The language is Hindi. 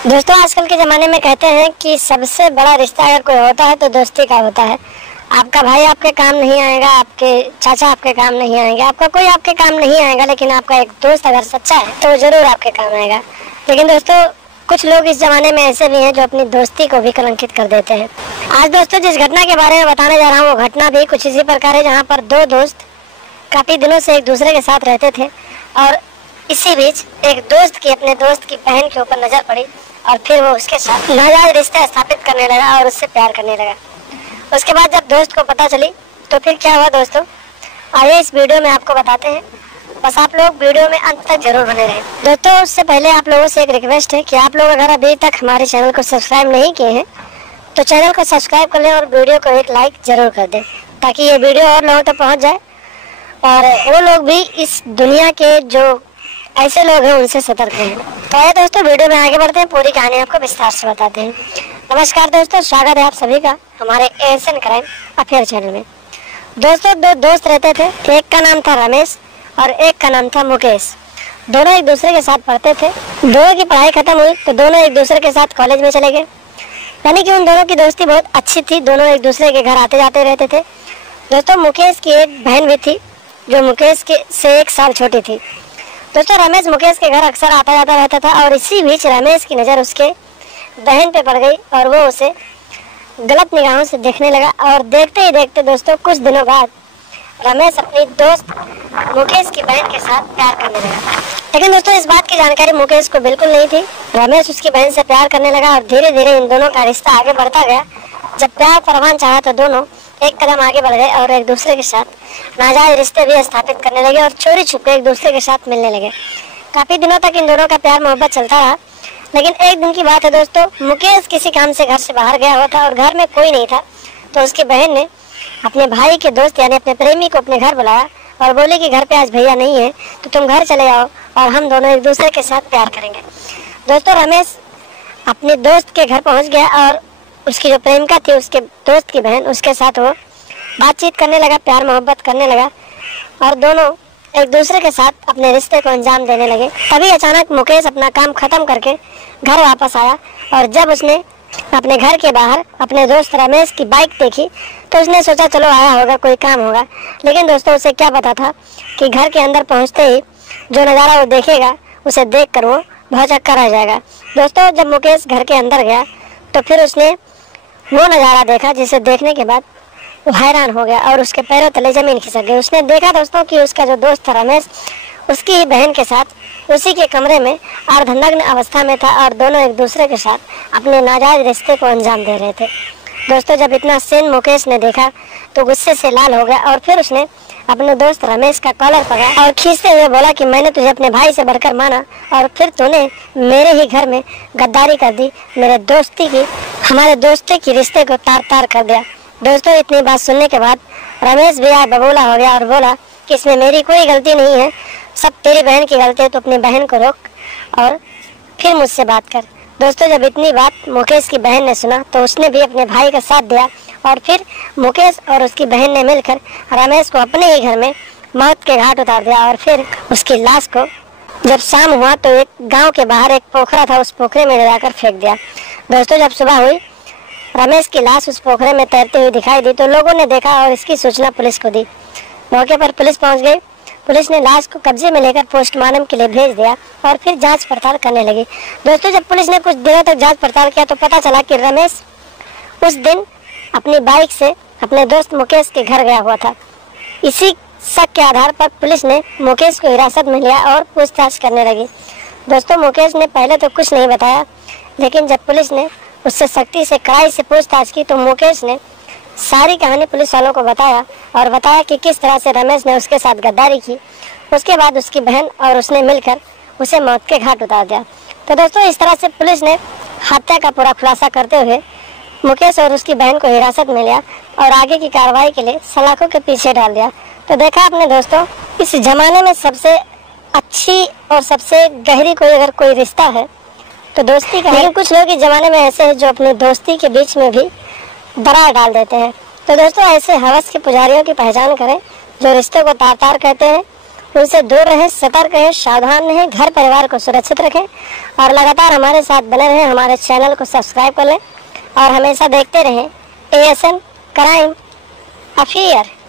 दोस्तों, आजकल के ज़माने में कहते हैं कि सबसे बड़ा रिश्ता अगर कोई होता है तो दोस्ती का होता है। आपका भाई आपके काम नहीं आएगा, आपके चाचा आपके काम नहीं आएंगे, आपका कोई आपके काम नहीं आएगा, लेकिन आपका एक दोस्त अगर सच्चा है तो ज़रूर आपके काम आएगा। लेकिन दोस्तों, कुछ लोग इस ज़माने में ऐसे भी हैं जो अपनी दोस्ती को भी कलंकित कर देते हैं। आज दोस्तों जिस घटना के बारे में बताने जा रहा हूँ वो घटना भी कुछ इसी प्रकार है, जहाँ पर दो दोस्त काफ़ी दिनों से एक दूसरे के साथ रहते थे और इसी बीच एक दोस्त की अपने दोस्त की बहन के ऊपर नज़र पड़ी और फिर वो उसके साथ नाजायज रिश्ता स्थापित करने लगा और उससे प्यार करने लगा। उसके बाद जब दोस्त को पता चली तो फिर क्या हुआ दोस्तों, आइए इस वीडियो में आपको बताते हैं। बस आप लोग वीडियो में अंत तक जरूर बने रहें। दोस्तों, उससे पहले आप लोगों से एक रिक्वेस्ट है कि आप लोग अगर अभी तक हमारे चैनल को सब्सक्राइब नहीं किए हैं तो चैनल को सब्सक्राइब कर लें और वीडियो को एक लाइक जरूर कर दें, ताकि ये वीडियो और लोगों तक पहुँच जाए और वो लोग भी इस दुनिया के जो ऐसे लोग हैं उनसे सतर्क हैं। तो आइए दोस्तों वीडियो में आगे बढ़ते हैं, पूरी कहानी आपको विस्तार से बताते हैं। नमस्कार दोस्तों, स्वागत है आप सभी का हमारे एशियन क्राइम अफेयर चैनल में। दोस्तों, दो दोस्त रहते थे, एक का नाम था रमेश और एक का नाम था मुकेश। दोनों एक दूसरे के साथ पढ़ते थे। दोनों की पढ़ाई खत्म हुई तो दोनों एक दूसरे के साथ कॉलेज में चले गए, यानी कि उन दोनों की दोस्ती बहुत अच्छी थी। दोनों एक दूसरे के घर आते जाते रहते थे। दोस्तों, मुकेश की एक बहन भी थी जो मुकेश के से 1 साल छोटी थी। दोस्तों, रमेश मुकेश के घर अक्सर आता जाता रहता था और इसी बीच रमेश की नज़र उसके बहन पे पड़ गई और वो उसे गलत निगाहों से देखने लगा। और देखते ही देखते दोस्तों कुछ दिनों बाद रमेश अपनी दोस्त मुकेश की बहन के साथ प्यार करने लगा। लेकिन दोस्तों, इस बात की जानकारी मुकेश को बिल्कुल नहीं थी। रमेश उसकी बहन से प्यार करने लगा और धीरे धीरे इन दोनों का रिश्ता आगे बढ़ता गया। जब प्यार परवान चाहा तो दोनों एक कदम आगे बढ़ गए और एक दूसरे के साथ नाजायज रिश्ते भी स्थापित करने लगे और चोरी छुपे एक दूसरे के साथ मिलने लगे। काफ़ी दिनों तक इन दोनों का प्यार मोहब्बत चलता रहा। लेकिन एक दिन की बात है दोस्तों, मुकेश किसी काम से घर से बाहर गया हुआ था और घर में कोई नहीं था। तो उसकी बहन ने अपने भाई के दोस्त यानी अपने प्रेमी को अपने घर बुलाया और बोले कि घर पे आज भैया नहीं है तो तुम घर चले आओ और हम दोनों एक दूसरे के साथ प्यार करेंगे। दोस्तों, रमेश अपने दोस्त के घर पहुँच गया और उसकी जो प्रेमिका थी, उसके दोस्त की बहन, उसके साथ वो बातचीत करने लगा, प्यार मोहब्बत करने लगा और दोनों एक दूसरे के साथ अपने रिश्ते को अंजाम देने लगे। तभी अचानक मुकेश अपना काम खत्म करके घर वापस आया और जब उसने अपने घर के बाहर अपने दोस्त रमेश की बाइक देखी तो उसने सोचा चलो आया होगा, कोई काम होगा। लेकिन दोस्तों, उसे क्या पता था कि घर के अंदर पहुँचते ही जो नज़ारा वो देखेगा उसे देख कर वो भौचक्का रह जाएगा। दोस्तों, जब मुकेश घर के अंदर गया तो फिर उसने वो नज़ारा देखा जिसे देखने के बाद वो हैरान हो गया और उसके पैरों तले ज़मीन खिसक गई। उसने देखा दोस्तों कि उसका जो दोस्त था रमेश उसकी ही बहन के साथ उसी के कमरे में अर्धनग्न अवस्था में था और दोनों एक दूसरे के साथ अपने नाजायज रिश्ते को अंजाम दे रहे थे। दोस्तों, जब इतना सीन मुकेश ने देखा तो गुस्से से लाल हो गया और फिर उसने अपने दोस्त रमेश का कॉलर पकड़ा और खींचते हुए बोला कि मैंने तुझे अपने भाई से बढ़कर माना और फिर तूने मेरे ही घर में गद्दारी कर दी, हमारे दोस्ती की रिश्ते को तार तार कर दिया। दोस्तों, इतनी बात सुनने के बाद रमेश भी आग बबूला हो गया और बोला कि इसमें मेरी कोई गलती नहीं है, सब तेरी बहन की गलती है, तो अपनी बहन को रोक और फिर मुझसे बात कर। दोस्तों, जब इतनी बात मुकेश की बहन ने सुना तो उसने भी अपने भाई का साथ दिया और फिर मुकेश और उसकी बहन ने मिलकर रमेश को अपने ही घर में मौत के घाट उतार दिया और फिर उसकी लाश को जब शाम हुआ तो एक गाँव के बाहर एक पोखरा था, उस पोखरे में ले जाकर फेंक दिया। दोस्तों, जब सुबह हुई रमेश की लाश उस पोखरे में तैरती हुई दिखाई दी तो लोगों ने देखा और इसकी सूचना पुलिस को दी। मौके पर पुलिस पहुंच गई। पुलिस ने लाश को कब्जे में लेकर पोस्टमार्टम के लिए भेज दिया और फिर जांच पड़ताल करने लगी। दोस्तों, जब पुलिस ने कुछ दिनों तक जांच पड़ताल किया तो पता चला कि रमेश उस दिन अपनी बाइक से अपने दोस्त मुकेश के घर गया हुआ था। इसी शक के आधार पर पुलिस ने मुकेश को हिरासत में लिया और पूछताछ करने लगी। दोस्तों, मुकेश ने पहले तो कुछ नहीं बताया, लेकिन जब पुलिस ने उससे सख्ती से कड़ाई से पूछताछ की तो मुकेश ने सारी कहानी पुलिस वालों को बताया और बताया कि किस तरह से रमेश ने उसके साथ गद्दारी की। उसके बाद उसकी बहन और उसने मिलकर उसे मौत के घाट उतार दिया। तो दोस्तों, इस तरह से पुलिस ने हत्या का पूरा खुलासा करते हुए मुकेश और उसकी बहन को हिरासत में लिया और आगे की कार्रवाई के लिए सलाखों के पीछे डाल दिया। तो देखा आपने दोस्तों, इस जमाने में सबसे अच्छी और सबसे गहरी कोई रिश्ता है तो दोस्ती का। लेकिन कुछ लोग इस जमाने में ऐसे हैं जो अपनी दोस्ती के बीच में भी दरार डाल देते हैं। तो दोस्तों, ऐसे हवस के पुजारियों की पहचान करें जो रिश्ते को तार तार कहते हैं उनसे दूर रहें, सतर्क रहें, सावधान रहें, घर परिवार को सुरक्षित रखें और लगातार हमारे साथ बने रहें। हमारे चैनल को सब्सक्राइब कर लें और हमेशा देखते रहें ASN क्राइम अफेयर।